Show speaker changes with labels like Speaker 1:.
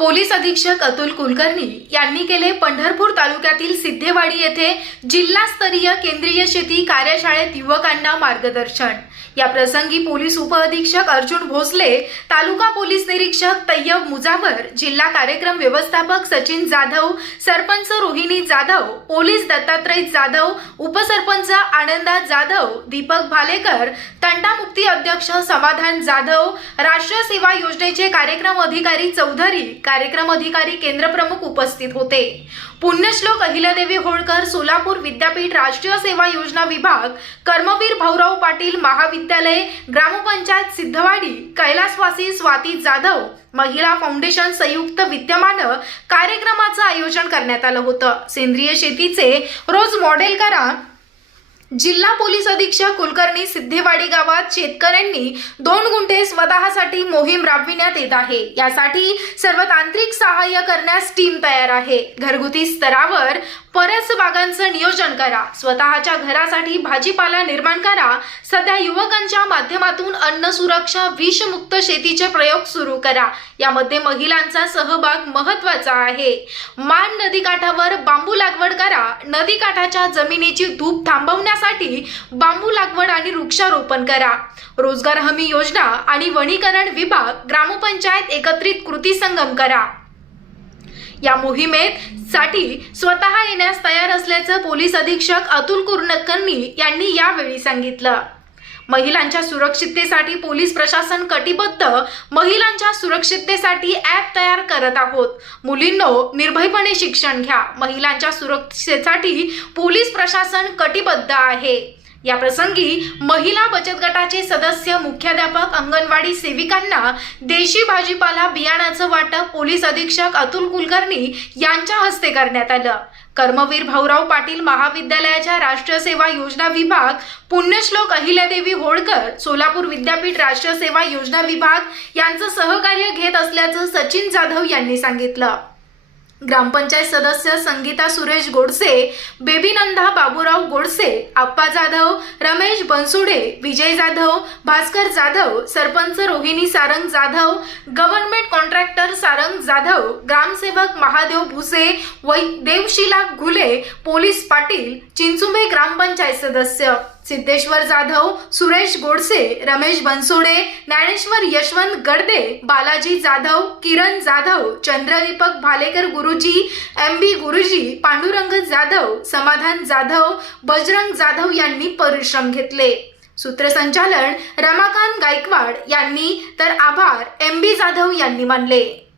Speaker 1: Police अधीक्षक अतुल कुलकर्णी यांनी केले पंढरपूर तालुक्यातील सिद्धेवाडी येथे जिल्हास्तरीय केंद्रीय शेती कार्यशाळेत युवकांना मार्गदर्शन. या प्रसंगी पोलीस उपअधीक्षक अर्जुन भोसले तालुका पोलीस निरीक्षक तय्यब मुजावर जिल्हा कार्यक्रम व्यवस्थापक सचिन जाधव सरपंच रोहिणी जाधव पोलीस दत्तात्रय जाधव उपसरपंच आनंदा जाधव दीपक भालेकर तंटामुक्ती अध्यक्ष समाधान जाधव राष्ट्रीय सेवा योजनेचे कार्यक्रम अधिकारी चौधरी कार्यक्रम अधिकारी केंद्रप्रमुख उपस्थित होते. पुण्यश्लोक अहिल्यादेवी होळकर सोलापूर विद्यापीठ राष्ट्रीय सेवा योजना विभाग कर्मवीर भाऊराव पाटील महाविद्यालय ग्रामपंचायत सिद्धवाडी कैलासवासी स्वाती जाधव महिला फाउंडेशन संयुक्त विद्यमानं कार्यक्रमाचं आयोजन करण्यात आलं होतं. सेंद्रिय शेतीचे रोज मॉडेल करा जिल्हा पोलीस अधीक्षक कुलकर्णी सिद्धेवाडी गावात शेतकऱ्यांनी दोन गुंठे स्वतःसाठी मोहीम राबविण्यात येत आहे. यासाठी सर्व तांत्रिक सहाय्य करण्यास टीम तयार आहे. घरगुती स्तरावर परस बागांचं नियोजन करा. स्वतःच्या घरासाठी भाजीपाला निर्माण करा. सध्या युवकांच्या माध्यमातून अन्न सुरक्षा विषमुक्त शेतीचे प्रयोग सुरू करा. यामध्ये महिलांचा सहभाग महत्त्वाचा आहे. मान नदीकाठावर बांबू लागवड करा. नदीकाठाच्या जमिनीची धूप थांबवण्यासाठी बांबू लागवड आणि वृक्षारोपण करा. रोजगार हमी योजना आणि वनीकरण विभाग ग्रामपंचायत एकत्रित कृती संगम करा. या मोहिमेत साठी स्वतः येण्यास तयार असल्याचं पोलीस अधीक्षक अतुल कुर्णकर्णी यांनी यावेळी सांगितलं. महिलांच्या सुरक्षिततेसाठी पोलीस प्रशासन कटिबद्ध महिलांच्या सुरक्षिततेसाठी ॲप तयार करत आहोत. मुलींनो निर्भयपणे शिक्षण घ्या. महिलांच्या सुरक्षेसाठी पोलीस प्रशासन कटिबद्ध आहे. या प्रसंगी महिला बचत गटाचे सदस्य मुख्याध्यापक अंगणवाडी सेविकांना देशी भाजीपाला बियाणाचं वाटप पोलीस अधीक्षक अतुल कुलकर्णी यांच्या हस्ते करण्यात आलं. कर्मवीर भाऊराव पाटील महाविद्यालयाच्या राष्ट्रीय सेवा योजना विभाग पुण्यश्लोक अहिल्यादेवी होळकर सोलापूर विद्यापीठ राष्ट्रीय सेवा योजना विभाग यांचं सहकार्य घेत असल्याचं सचिन जाधव यांनी सांगितलं. ग्रामपंचायत सदस्य संगीता सुरेश गोडसे बेबीनंदा बाबूराव गोडसे आप्पा जाधव रमेश बनसुडे विजय जाधव भास्कर जाधव सरपंच रोहिणी सारंग जाधव गव्हर्नमेंट कॉन्ट्रॅक्टर सारंग जाधव ग्रामसेवक महादेव भुसे वै देवशिला घुले पोलीस पाटील चिंचुंबे ग्रामपंचायत सदस्य. सिद्धेश्वर जाधव सुरेश गोडसे रमेश बनसोडे ज्ञानेश्वर यशवंत गडदे बालाजी जाधव किरण जाधव चंद्रदीपक भालेकर गुरुजी एम बी गुरुजी पांडुरंग जाधव समाधान जाधव बजरंग जाधव यांनी परिश्रम घेतले. सूत्रसंचालन रमाकांत गायकवाड यांनी तर आभार एम बी जाधव यांनी मानले.